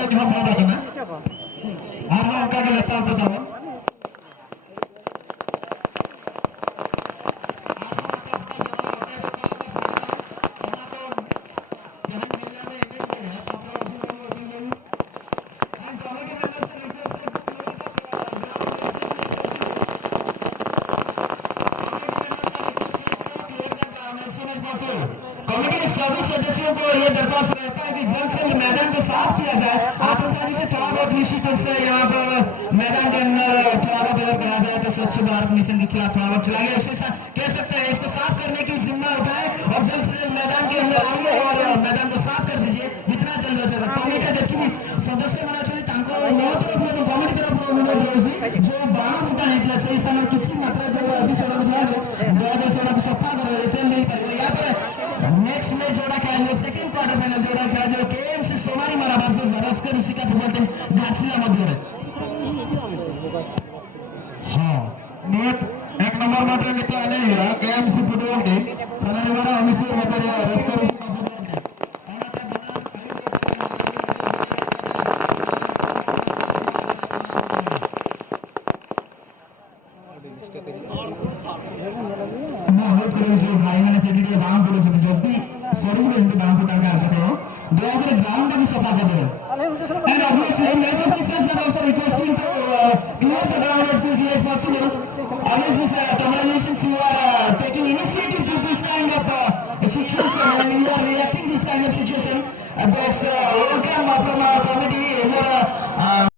ᱠᱟᱛᱮ ᱡᱚᱢ ᱦᱚᱲ ᱠᱟᱱᱟ ᱟᱨᱦᱚᱸ ᱚᱱᱠᱟ ᱜᱮ ᱞᱮᱛᱟᱲ ᱛᱮ ᱛᱟᱵᱚᱱ कमेटी के सभी सदस्यों को यह दरख्वास्त रहता है कि जल्द से मैदान को साफ किया जाए। आतशबाजी से थोड़ा बहुत निश्चित रूप से यहाँ पर मैदान के अंदर थोड़ा बहुत अगर कहा जाए तो स्वच्छ भारत मिशन के खिलाफ थोड़ा बहुत चला गया, इसे कह सकते हैं इसको साफ करने की जिम्मा उठाए और जल्द से जल्द मैदान के अंदर आइए और मैदान को साफ कर दीजिए जितना जल्द हो सके। कमेटी जबकि सदस्य मन अच्छे कमेटी तरफ अनुरोध रही जो बाण फुटा है से स्थान किसी मात्रा जो अच्छी सड़क दया सड़क सफा कर यहाँ पर नेक्स्ट मैच जोड़ा खेला सेकंड क्वार्टर फाइनल जोड़ा खेला जो केएमसी सोमारी मारा वर्सेस रस्कर ऋषिका फुटबॉल टीम घाटशिला मध्य हां नेट एक नंबर मात्र मित्र नहीं है केएमसी फुटबॉल टीम सोमारी मारा अमिशेर मध्य रस्कर भाई मैंने सेटी के दाम फोटो छपी जब भी सॉरी में इनके दाम फोटो का सकते हो दो फिर ग्राउंड की सफा कर दो and obviously match of this match also requesting to clear the ground as quickly as possible. Obviously sir, congratulations, you are taking initiative to this kind of situation and you are reacting this kind of situation. That's welcome from